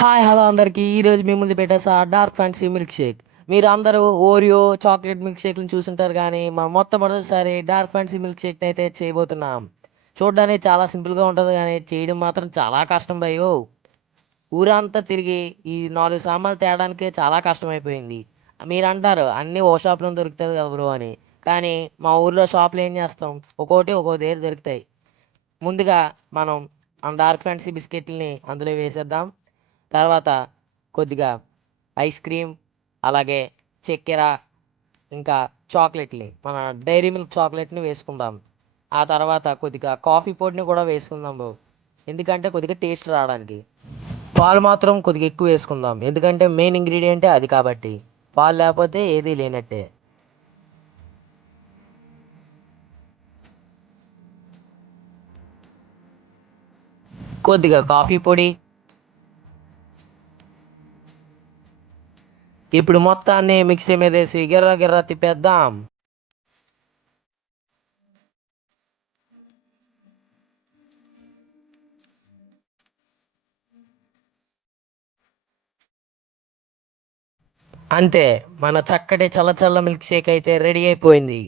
Hi hello అందరికీ ఈరోజు మీ ముందు పెట్టేసా డార్క్ ఫ్యాంటసీ మిల్క్ షేక్. మీరు అందరూ ఓరియో చాక్లెట్ మిల్క్ షేక్ని చూసుంటారు, కానీ మనం మొట్టమొదటిసారి డార్క్ ఫ్యాంటసీ మిల్క్ షేక్ని అయితే చేయబోతున్నాం. చూడడానికి చాలా సింపుల్గా ఉంటుంది, కానీ చేయడం మాత్రం చాలా కష్టం భయ్యో. ఊరంతా తిరిగి ఈ 4 సామాన్లు తేడానికే చాలా కష్టమైపోయింది. మీరు అంటారు అన్నీ ఓ షాప్లో దొరుకుతుంది కదా బ్రో అని, కానీ మా ఊర్లో షాప్లో ఏం చేస్తాం, ఒక్కోటి ఒక్కో దగ్గర దొరుకుతాయి. ముందుగా మనం ఆ డార్క్ ఫ్యాంటసీ బిస్కెట్లని అందులో వేసేద్దాం. తర్వాత కొద్దిగా ఐస్ క్రీమ్, అలాగే చక్కెర, ఇంకా చాక్లెట్ని మన డైరీ మిల్క్ చాక్లెట్ని వేసుకుందాం. ఆ తర్వాత కొద్దిగా కాఫీ పొడిని కూడా వేసుకుందాం బాబు, ఎందుకంటే కొద్దిగా టేస్ట్ రావడానికి. పాలు మాత్రం కొద్దిగా ఎక్కువ వేసుకుందాం, ఎందుకంటే మెయిన్ ఇంగ్రీడియంటే అది కాబట్టి. పాలు లేకపోతే ఏదీ లేనట్టే. కొద్దిగా కాఫీ పొడి. ఇప్పుడు మొత్తాన్ని మిక్సీ మీద వేసి గిర్ర గిర్ర తిప్పేద్దాం. అంతే, మన చక్కటి చల్ల చల్ల మిల్క్ షేక్ అయితే రెడీ అయిపోయింది.